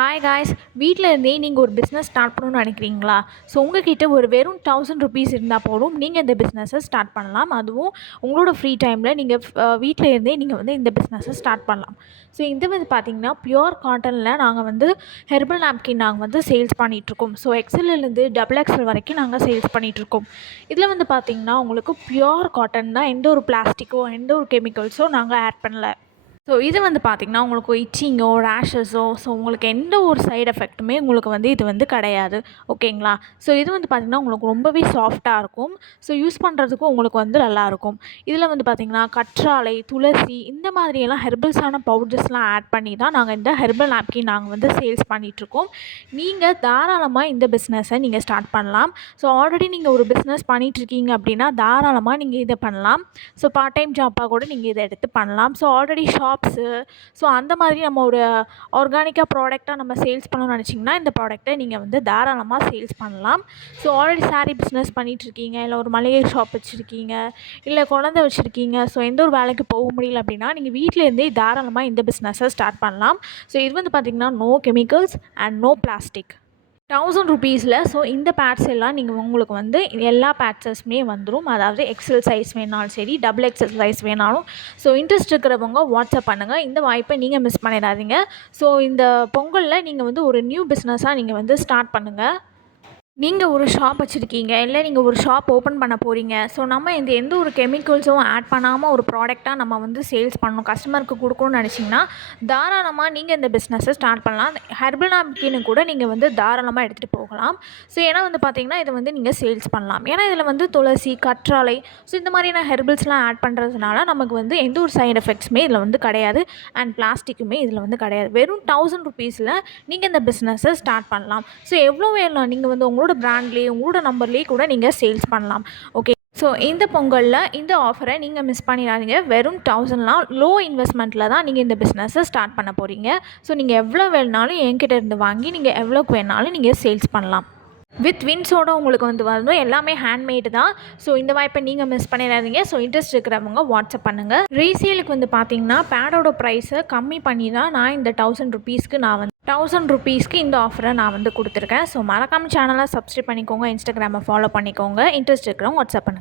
Hi guys, வீட்டில் இருந்தே நீங்கள் ஒரு பிஸ்னஸ் ஸ்டார்ட் பண்ணணும்னு நினைக்கிறீங்களா? ஸோ உங்ககிட்ட ஒரு வெறும் ₹1000 இருந்தால் போதும், நீங்கள் இந்த பிஸ்னஸை ஸ்டார்ட் பண்ணலாம். அதுவும் உங்களோட ஃப்ரீ டைமில் நீங்கள் வீட்டில் இருந்தே நீங்கள் வந்து இந்த பிஸ்னஸை ஸ்டார்ட் பண்ணலாம். ஸோ இது வந்து பார்த்திங்கன்னா பியூர் காட்டனில் நாங்கள் வந்து ஹெர்பல் நாப்கின் நாங்கள் வந்து சேல்ஸ் பண்ணிகிட்ருக்கோம். ஸோ எக்ஸல்லேருந்து XXL வரைக்கும் நாங்கள் சேல்ஸ் பண்ணிகிட்ருக்கோம். இதில் வந்து பார்த்திங்கன்னா உங்களுக்கு பியூர் காட்டன் தான், எந்த ஒரு பிளாஸ்டிக்கோ எந்த ஒரு கெமிக்கல்ஸோ நாங்கள் ஆட் பண்ணல. ஸோ இது வந்து பார்த்திங்கன்னா உங்களுக்கு இச்சிங்கோ ரேஷஸோ ஸோ உங்களுக்கு எந்த ஒரு சைடு எஃபெக்ட்டுமே உங்களுக்கு வந்து இது வந்து கிடையாது. ஓகேங்களா? ஸோ இது வந்து பார்த்திங்கன்னா உங்களுக்கு ரொம்பவே சாஃப்டாக இருக்கும். ஸோ யூஸ் பண்ணுறதுக்கும் உங்களுக்கு வந்து நல்லாயிருக்கும். இதில் வந்து பார்த்திங்கன்னா கற்றாழை, துளசி இந்த மாதிரியெல்லாம் ஹெர்பல்ஸான பவுடர்ஸ்லாம் ஆட் பண்ணி தான் நாங்கள் இந்த ஹெர்பல் நாப்கின் நாங்கள் வந்து சேல்ஸ் பண்ணிகிட்ருக்கோம். நீங்கள் தாராளமாக இந்த பிஸ்னஸை நீங்கள் ஸ்டார்ட் பண்ணலாம். ஸோ ஆல்ரெடி நீங்கள் ஒரு பிஸ்னஸ் பண்ணிகிட்ருக்கீங்க அப்படின்னா தாராளமாக நீங்கள் இதை பண்ணலாம். ஸோ பார்ட் டைம் ஜாப்பாக கூட நீங்கள் இதை எடுத்து பண்ணலாம். ஸோ ஆல்ரெடி ஸோ அந்த மாதிரி நம்ம ஒரு ஆர்கானிக்காக ப்ராடக்டாக நம்ம சேல்ஸ் பண்ணணும்னு நினச்சிங்கன்னா இந்த ப்ராடக்ட்டை நீங்கள் வந்து தாராளமாக சேல்ஸ் பண்ணலாம். ஸோ ஆல்ரெடி சாரீ பிஸ்னஸ் பண்ணிகிட்ருக்கீங்க, இல்லை ஒரு மளிகை ஷாப் வச்சுருக்கீங்க, இல்லை குழந்தை வச்சுருக்கீங்க, ஸோ எந்த ஒரு வேலைக்கு போக முடியல அப்படின்னா நீங்கள் வீட்டிலேருந்தே தாராளமாக இந்த பிஸ்னஸை ஸ்டார்ட் பண்ணலாம். ஸோ இது வந்து பார்த்திங்கன்னா no chemicals and no plastic. ₹1000 so இந்த பேட்ஸ் எல்லாம் நீங்கள் உங்களுக்கு வந்து எல்லா பேட்ஸஸுமே வந்துடும். அதாவது எக்ஸல் சைஸ் வேணாலும் சரி, XXL சைஸ் வேணாலும். ஸோ இன்ட்ரெஸ்ட் இருக்கிறவங்க வாட்ஸ்அப் பண்ணுங்கள். இந்த வாய்ப்பை நீங்கள் மிஸ் பண்ணிடாதீங்க. ஸோ இந்த பொங்கலில் நீங்கள் வந்து ஒரு நியூ பிஸ்னஸாக நீங்கள் வந்து ஸ்டார்ட் பண்ணுங்கள். நீங்கள் ஒரு ஷாப் வச்சுருக்கீங்க, இல்லை நீங்கள் ஒரு ஷாப் ஓப்பன் பண்ண போகிறீங்க. ஸோ நம்ம எந்த ஒரு கெமிக்கல்ஸும் ஆட் பண்ணாமல் ஒரு ப்ராடக்டாக நம்ம வந்து சேல்ஸ் பண்ணணும், கஸ்டமருக்கு கொடுக்கணும்னு நினச்சிங்கன்னா தாராளமாக நீங்கள் இந்த பிஸ்னஸை ஸ்டார்ட் பண்ணலாம். ஹெர்பல் நாப்கின்னு கூட நீங்கள் வந்து தாராளமாக எடுத்துகிட்டு போகலாம். ஸோ ஏன்னா வந்து பார்த்திங்கன்னா இதை வந்து நீங்கள் சேல்ஸ் பண்ணலாம். ஏன்னா இதில் வந்து துளசி, கற்றாழை ஸோ இந்த மாதிரியான ஹெர்பல்ஸ்லாம் ஆட் பண்ணுறதுனால நமக்கு வந்து எந்த ஒரு சைடு எஃபெக்ட்ஸுமே இதில் வந்து கிடையாது. அண்ட் பிளாஸ்டிக்குமே இதில் வந்து கிடையாது. வெறும் ₹1000 நீங்கள் இந்த பிஸ்னஸை ஸ்டார்ட் பண்ணலாம். ஸோ எவ்வளோ வேணும் நீங்கள் வந்து உங்களோட பிராண்ட்லேயே உங்களோட நம்பர்லேயே கூட நீங்கள் சேல்ஸ் பண்ணலாம். ஓகே, ஸோ இந்த பொங்கலில் இந்த ஆஃபரை நீங்கள் மிஸ் பண்ணிடாதீங்க. வெறும் 1000லாம் லோ இன்வெஸ்ட்மெண்ட்டில் தான் நீங்கள் இந்த பிஸ்னஸை ஸ்டார்ட் பண்ண போகிறீங்க. ஸோ நீங்கள் எவ்வளோ வேணுனாலும் என்கிட்ட இருந்து வாங்கி நீங்கள் எவ்வளோக்கு வேணாலும் நீங்கள் சேல்ஸ் பண்ணலாம். வித் வின்ஸோடு உங்களுக்கு வந்து வரணும். எல்லாமே ஹேண்ட்மேடு தான். ஸோ இந்த வாய்ப்பை நீங்கள் மிஸ் பண்ணிடாதீங்க. ஸோ இன்ட்ரெஸ்ட் இருக்கிறவங்க வாட்ஸ்அப் பண்ணுங்கள். ரீசேலுக்கு வந்து பார்த்திங்கன்னா பேடோட ப்ரைஸை கம்மி பண்ணி தான் நான் இந்த ₹1000க்கு நான் வந்து ₹1000க்கு இந்த ஆஃபரை நான் வந்து கொடுத்துருக்கேன். ஸோ மறக்காமல் சேனலை சப்ஸ்கிரைப் பண்ணிக்கோங்க, இன்ஸ்டாகிராமை ஃபாலோ பண்ணிக்கோங்க. இன்ட்ரெஸ்ட் இருக்கிறவங்க வாட்ஸ்அப் பண்ணுங்கள்.